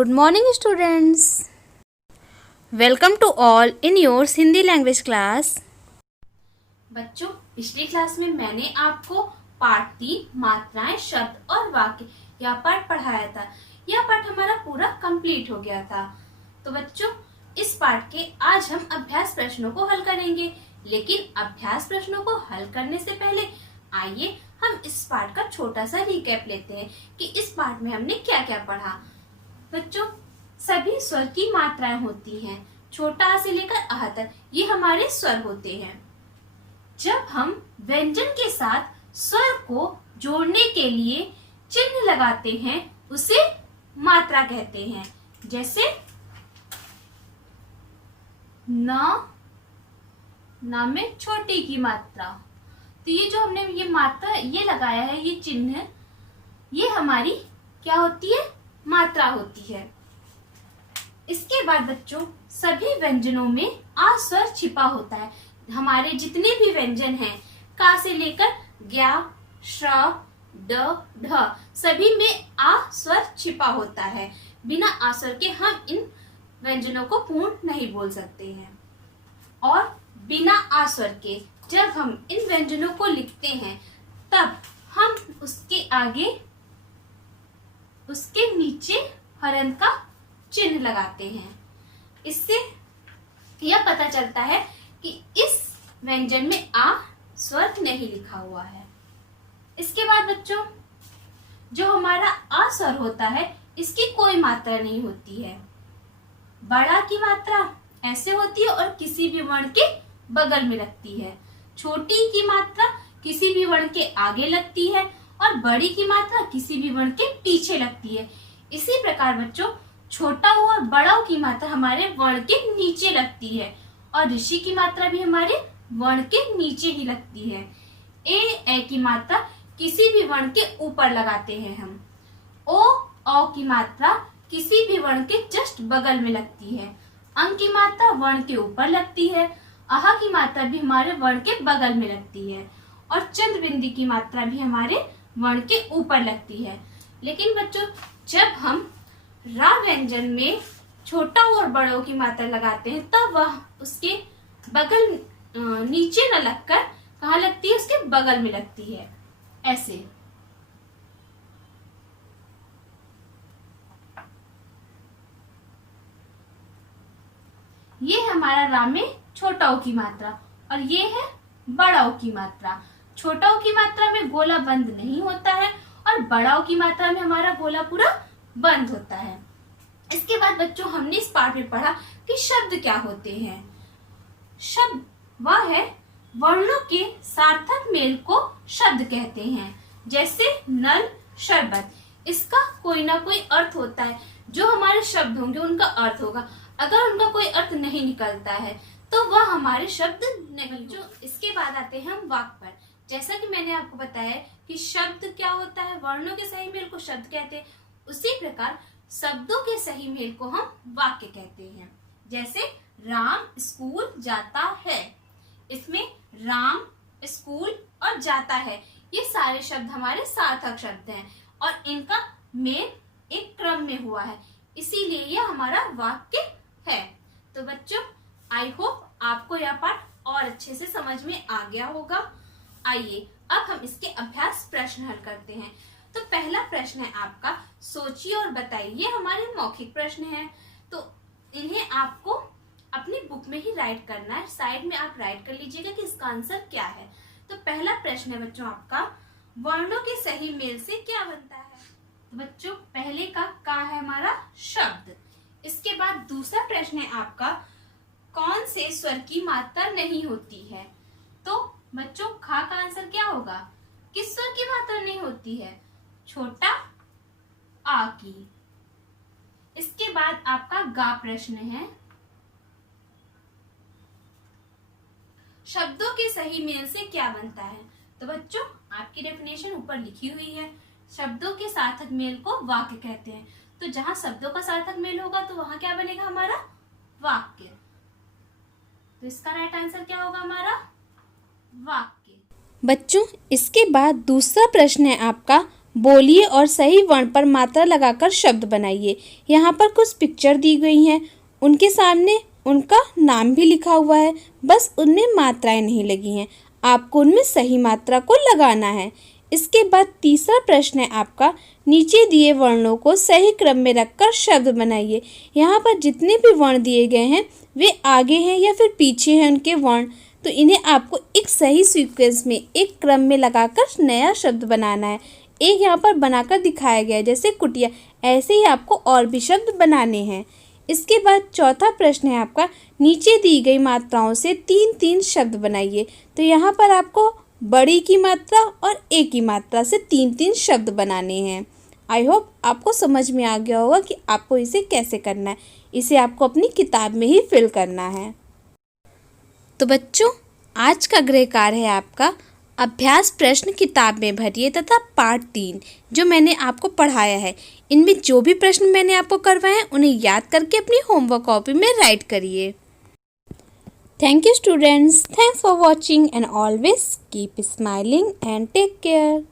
Good morning students. Welcome to all in your Hindi language class. बच्चों, पिछली class में मैंने आपको पाठ 3 मात्राएं, शब्द और वाक्य यह पाठ पढ़ाया था। यह पाठ हमारा पूरा कंप्लीट हो गया था। तो बच्चों, इस पाठ के आज हम अभ्यास प्रश्नों को हल करेंगे। लेकिन अभ्यास प्रश्नों को हल करने से पहले आइए हम इस पाठ का छोटा सा रिकैप लेते हैं कि इस पाठ में हमने क्या क्या पढ़ा। बच्चों, सभी स्वर की मात्राएं होती हैं। छोटा आ से लेकर आ तक ये हमारे स्वर होते हैं। जब हम व्यंजन के साथ स्वर को जोड़ने के लिए चिन्ह लगाते हैं उसे मात्रा कहते हैं। जैसे न में छोटी की मात्रा, तो ये जो हमने ये मात्रा ये लगाया है, ये चिन्ह, ये हमारी क्या होती है? मात्रा होती है। इसके बाद बच्चों, सभी व्यंजनों में आ स्वर छिपा होता है। हमारे जितने भी व्यंजन हैं, का से लेकर ज्ञा, श, ड, ढ, सभी में आ स्वर छिपा होता है। बिना आ स्वर के हम इन व्यंजनों को पूर्ण नहीं बोल सकते हैं। और बिना आ स्वर के जब हम इन व्यंजनों को लिखते हैं तब हम उसके आगे, उसके नीचे हरन का चिन्ह लगाते हैं। इससे यह पता चलता है कि इस व्यंजन में आ स्वर नहीं लिखा हुआ है। इसके बाद बच्चों, जो हमारा आ स्वर होता है इसकी कोई मात्रा नहीं होती है। बड़ा की मात्रा ऐसे होती है और किसी भी वर्ण के बगल में लगती है। छोटी की मात्रा किसी भी वर्ण के आगे लगती है और बड़ी की मात्रा किसी भी वर्ण के पीछे लगती है। इसी प्रकार बच्चों, छोटा और बड़ा की मात्रा हमारे वर्ण के नीचे लगती है और ऋषि की मात्रा भी हमारे वर्ण के नीचे ही लगती है। ए की मात्रा किसी भी वर्ण के ऊपर लगाते हैं हम। ओ की मात्रा किसी भी वर्ण के जस्ट बगल में लगती है। अंग की मात्रा वर्ण के ऊपर लगती है। आहा की मात्रा भी हमारे वर्ण के बगल में लगती है और चंद्र बिंदी की मात्रा भी हमारे वर्ण के ऊपर लगती है। लेकिन बच्चों, जब हम रा व्यंजन में छोटा और बड़ों की मात्रा लगाते हैं तब वह उसके बगल नीचे न लगकर कहाँ लगती है? उसके बगल में लगती है, ऐसे। ये हमारा रा में छोटा ओ की मात्रा और ये है बड़ा ओ की मात्रा। छोटा ओ की मात्रा में गोला बंद नहीं होता है और बड़ा ओ की मात्रा में हमारा गोला पूरा बंद होता है। इसके बाद बच्चों, हमने इस पाठ में पढ़ा कि शब्द क्या होते हैं। शब्द वह है वर्णों के सार्थक मेल को शब्द कहते हैं। जैसे नल, शरबत, इसका कोई ना कोई अर्थ होता है। जो हमारे शब्द होंगे उनका अर्थ होगा। अगर उनका कोई अर्थ नहीं निकलता है तो वह हमारे शब्द नहीं। जो इसके बाद आते हैं हम वाक्य पर। जैसा कि मैंने आपको बताया कि शब्द क्या होता है, वर्णों के सही मेल को शब्द कहते हैं। उसी प्रकार शब्दों के सही मेल को हम वाक्य कहते हैं। जैसे राम स्कूल जाता है, इसमें राम, स्कूल और जाता है, ये सारे शब्द हमारे सार्थक शब्द हैं और इनका मेल एक क्रम में हुआ है, इसीलिए यह हमारा वाक्य है। तो बच्चों, आई होप आपको यह पाठ और अच्छे से समझ में आ गया होगा। आइए अब हम इसके अभ्यास प्रश्न हल करते हैं। तो पहला प्रश्न है आपका, सोचिए और बताइए। ये हमारे मौखिक प्रश्न हैं, तो इन्हें आपको अपनी बुक में ही राइट करना है। साइड में आप राइट कर लीजिएगा कि इसका आंसर क्या है। तो पहला प्रश्न है बच्चों आपका, वर्णों के सही मेल से क्या बनता है? तो बच्चों, पहले का है हमारा शब्द। इसके बाद दूसरा प्रश्न है आपका, कौन से स्वर की मात्रा नहीं होती है? तो बच्चों, खा का आंसर क्या होगा? किस स्वर की मात्रा नहीं होती है? छोटा आ की। इसके बाद आपका गा प्रश्न है, शब्दों के सही मेल से क्या बनता है? तो बच्चों, आपकी डेफिनेशन ऊपर लिखी हुई है। शब्दों के सार्थक मेल को वाक्य कहते हैं। तो जहां शब्दों का सार्थक मेल होगा तो वहां क्या बनेगा? हमारा वाक्य। तो इसका राइट आंसर क्या होगा? हमारा वाक्य। बच्चों, इसके बाद दूसरा प्रश्न है आपका, बोलिए और सही वर्ण पर मात्रा लगाकर शब्द बनाइए। यहाँ पर कुछ पिक्चर दी गई हैं, उनके सामने उनका नाम भी लिखा हुआ है, बस उनमें मात्राएं नहीं लगी हैं। आपको उनमें सही मात्रा को लगाना है। इसके बाद तीसरा प्रश्न है आपका, नीचे दिए वर्णों को सही क्रम में रखकर शब्द बनाइए। यहाँ पर जितने भी वर्ण दिए गए हैं वे आगे हैं या फिर पीछे हैं उनके वर्ण, तो इन्हें आपको एक सही सीक्वेंस में एक क्रम में लगाकर नया शब्द बनाना है। एक यहाँ पर बनाकर दिखाया गया है जैसे कुटिया, ऐसे ही आपको और भी शब्द बनाने हैं। इसके बाद चौथा प्रश्न है आपका, नीचे दी गई मात्राओं से 3-3 शब्द बनाइए। तो यहाँ पर आपको बड़ी की मात्रा और ए की मात्रा से 3-3 शब्द बनाने हैं। आई होप आपको समझ में आ गया होगा कि आपको इसे कैसे करना है। इसे आपको अपनी किताब में ही फिल करना है। तो बच्चों, आज का गृह कार्य है आपका अभ्यास प्रश्न किताब में भरिए तथा पार्ट 3 जो मैंने आपको पढ़ाया है, इनमें जो भी प्रश्न मैंने आपको करवाए हैं उन्हें याद करके अपनी होमवर्क कॉपी में राइट करिए। Thank you students, thanks for watching and always keep smiling and take care.